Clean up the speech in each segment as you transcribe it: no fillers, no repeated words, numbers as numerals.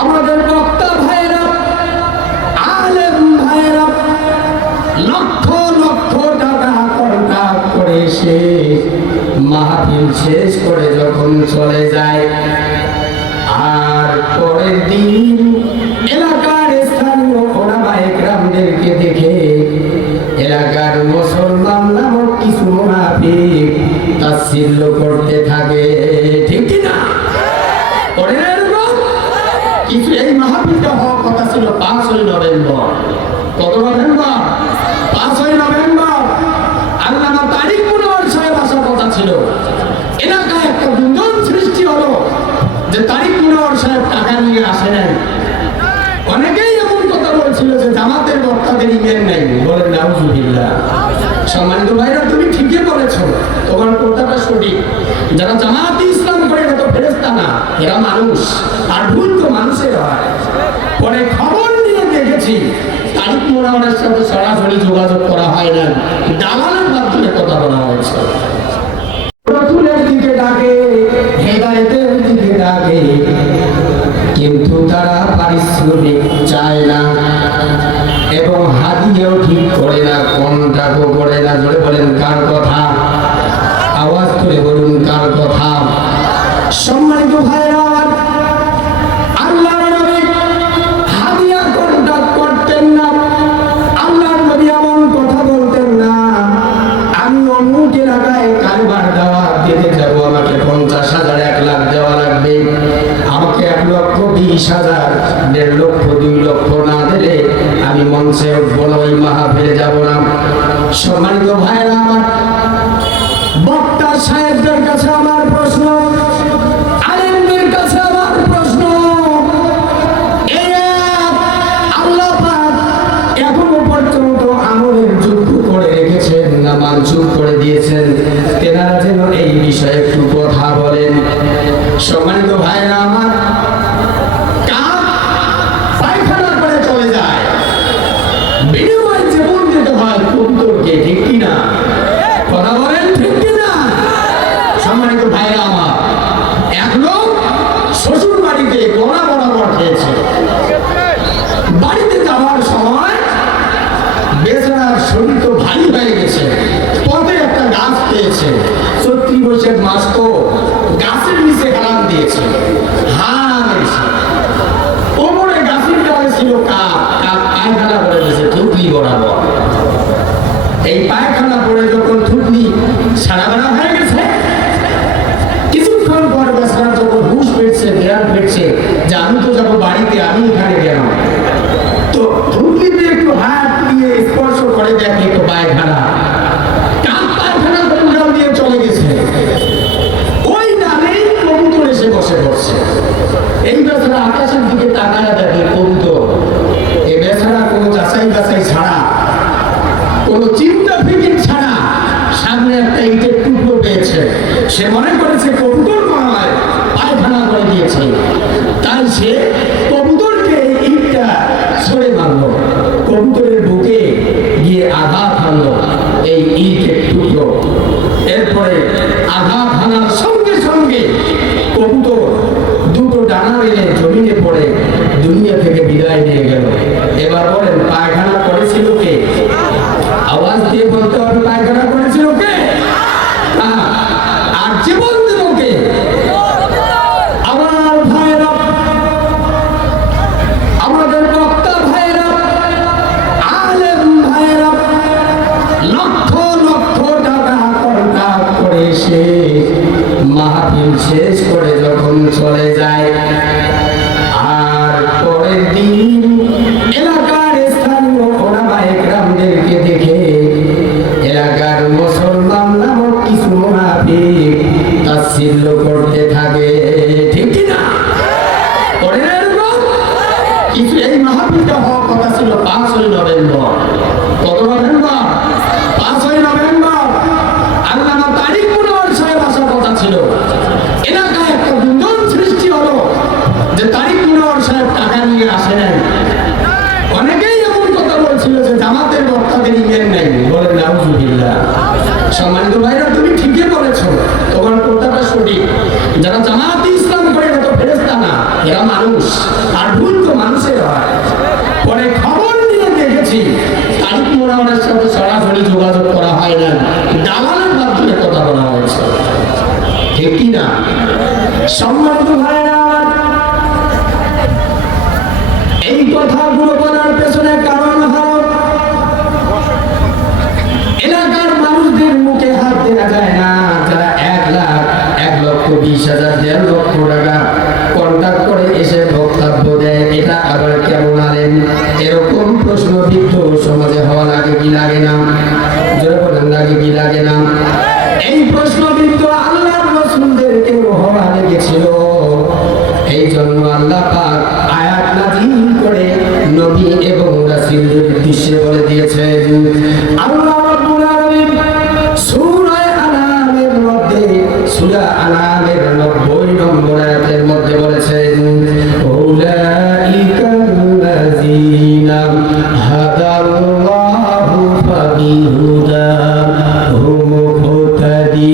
আমাদের বক্তা ভাইরা, আলেম ভাইরা লক্ষ লক্ষ টাকা কন্ট্রাক্ট করে সে মাহফিল শেষ করে যখন চলে যায়, আর পরের দিন এলাকার স্থানীয় ওলামায়ে কেরামদেরকে দেখে এলাকার মুসলমান নামক কিছু মুনাফিক তাচ্ছিল্য করতে থাকে। ঠিক কিনা? কিছু এই মাহফিলটা হওয়ার কথা ছিল 5ই নভেম্বর। কত নভেম্বর? 5ই নভেম্বর আল্লামা তারিক মুনওয়ার সাহেব আসার কথা ছিল। এলাকায় একটা গুঞ্জন সৃষ্টি হলো যে তারিক মুনওয়ার সাহেব টাকা নিয়ে আসেন। অনেকেই এমন কথা বলছিল যে জামাতের বক্তাদের ইমেল নেই। বলেন নাউজুবিল্লাহ। সম্মানিত ভাইরা, তুমি ঠিকই বলেছো, তোমার কথাটা সঠিক। যারা জামাতে ইসলাম করে এরা তো ফেরেশতা না, এরা মানুষ, আর ভুল তো মানুষের হয়। পরে খবর নিয়ে দেখেছি তারিক মুনওয়ারের সাথে সরাসরি যোগাযোগ করা হয় না, দালালের মাধ্যমে কথা বলা হয়েছে। রাসূলের দিকে ডাকে, হেদায়েতের দিকে ডাকে, কিন্তু তারা পারিশ্রমিক চায় না এবং হাদিয়াও ঠিক করে না, কন্ট্রাক্টও করে না। জোরে বলেন কার কথা? আওয়াজ করে বলুন কার কথা? সম্মানিত ভাইরা, আল্লাহর নবী হাদিয়া কন্ট্রাক্ট করতেন না। আল্লাহর নবী এমন কথা বলতেন না, আমি অমুক এলাকায় কারবার দাওয়াত দিতে যাব, আমাকে 50,000 1 লাখ দেওয়া লাগবে, আমাকে 1,20,000 1.5 লক্ষ 2 লক্ষ না দিলে আমি মঞ্চে উঠবো না, ওই মাহফিলে যাব না। সম্মানিত ভাইরা আমার, বক্তা সাহেবদের কাছে আমার প্রশ্ন, আলেমদের কাছে আমার প্রশ্ন, আল্লাহ পাক এখনো পর্যন্ত আমলের যোগ্য করে রেখেছেন না মানসুখ করে দিয়েছেন? তেনারা যেন এই বিষয়ে একটু কথা বলেন। সম্মানিত ভাইরা আমার, পায়খানা করে চলে যায়, বিনিময় জীবন দিতে হয় কবুতরকে। ঠিক কিনা? কথা বলেন ঠিক কিনা? সম্মানিত ভাইরা আমার, এক লোক শ্বশুর বাড়িতে গলা বরাবর খেয়েছে। বাড়িতে যাওয়ার সময় বেচারার শরীর তো ভারী হয়ে গেছে, পথে একটা গাছ পেয়েছে, চৈত্র বৈশাখ মাস তো, গাছের নিচে হেলান দিয়েছে, ওপরে গাছের ডালে ছিল কাক, পায়খানা করে দিয়েছে থুতনি বরাবর। এই পায়খানা পরে যখন থুতনি সারা বেড়া হয়ে গেছে, কিছুক্ষণ পর বেচারা যখন হুঁশ ফিরছে, জ্ঞান ফিরছে যে আমি তো যাবো বাড়িতে, আমি এখানে গেলাম, তো থুতনিতে একটু হাত দিয়ে স্পর্শ করে দেখে তো পায়খানা, কাক পায়খানা কোন দিয়ে চলে গেছে, ওই ডালেই কবুতর এসে বসে পড়ছে। এই বেচারা আকাশের দিকে তাকায় দেখে কবুতর। এই বেচারা কোনো যাচাই বাছাই ছাড়া, কোনো চিন্তা ফিকির ছাড়া সামনে একটা ইটের টুকরো পেয়েছে। সে মনে করেছে কবুতর নয়, পায়খানা করে দিয়েছে, তাই সে কবুতরকে ইটটা ছড়ে মারল, কবুতরের বুকে গিয়ে আঘাত হানলো এই ইটের টুকরো। এরপরে আঘাত হানার সঙ্গে সঙ্গে কবুতর দুটো ডানা মেলে জমিনে পড়ে দুনিয়া থেকে বিদায় নিয়ে গেল। এবার বলেন পায়খানা করেছিল কে? আওয়াজ দিয়ে বলতে হবে, পায়খানা করেছিল কে? আর জীবন দিল কে? আমার ভাইরা, আমাদের বক্তা ভাইরা, আলেম ভাইরা লক্ষ লক্ষ টাকা কন্ট্রাক্ট করে সে মাহফিল শেষ করে যখন চলে যায়, আর পরের দিন এলাকার স্থানীয় ওলামায়ে কেরামদেরকে দেখে এলাকার মুসলমান নামক কিছু মুনাফিক তাচ্ছিল্য করতে থাকে। ঠিক কিনা? কিছু এই মাহফিলটা হওয়ার কথা ছিল 5ই নভেম্বর। কত নভেম্বর? 5ই নভেম্বর আল্লামা তারিক মুনওয়ার সাহেব আসার কথা ছিল। এলাকায় একটা গুঞ্জন সৃষ্টি হলো যে তারিক মুনওয়ার সাহেব টাকা নিয়ে আসেন। অনেকেই এমন কথা বলছিল যে জামাতের বক্তাদের ইমেল নেই। বলেন নাউজুবিল্লাহ। সম্মানিত ভাইরা, তুমি ঠিকই বলেছো, তোমার কথাটা সঠিক। যারা জামাতে ইসলাম করে এরা তো ফেরেশতা না, এরা মানুষ। মানুষ, আর ভুল তো মানুষের হয়। পরে খবর নিয়ে দেখেছি তারিক মোড়াওয়ারের সাথে সরাসরি যোগাযোগ করা হয় না, দালালের মাধ্যমে কথা বলা হয়েছে। ঠিক কি না? সম্মানিত ভাইরা, এই কথাগুলো বলার পেছনে কারণ হলো এলাকার মানুষদের মুখে হাত দেওয়া যায় না। যারা 1,20,000 1.5 লক্ষ টাকা কন্ট্যাক্ট করে এসে বক্তব্য দেয়, এটা আবার কেমন আলেন? এরকম প্রশ্নবিদ্ধ সমাজে হওয়া লাগে কি লাগে না? জোরে বলেন, লাগে কি লাগে না? এই প্রশ্নবিদ্ধ আল্লাহর রাসূলদেরকে হওয়া লেগেছিল। এই জন্য আল্লাহ পাক আয়াত নাযিল করে নবী এবং রাসূলদের উদ্দেশ্যে বলে দিয়েছেন। আল্লাহ রাব্বুল আলামিন সূরা আনামের মধ্যে, সূরা আনামের 90 নম্বর আয়াতের মধ্যে বলেছেন, উলাইকাল্লাযীনা হাদাল্লাহু ফাবিহুদাহু মুহতাদি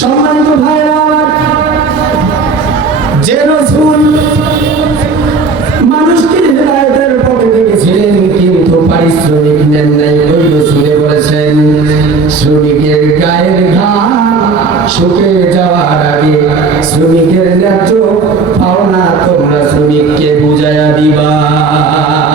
সম্মানিত ভাইরা, যে রাসূল মানুষকে হেদায়েতের পথে ডেকেছিলেন কিন্তু পারিশ্রমিক নেন নাই, ওই রাসূলে বলেছেন শ্রমিকের গায়ের ঘাম শুকিয়ে যাওয়ার আগে শ্রমিকের ন্যায্য আল্লাহ।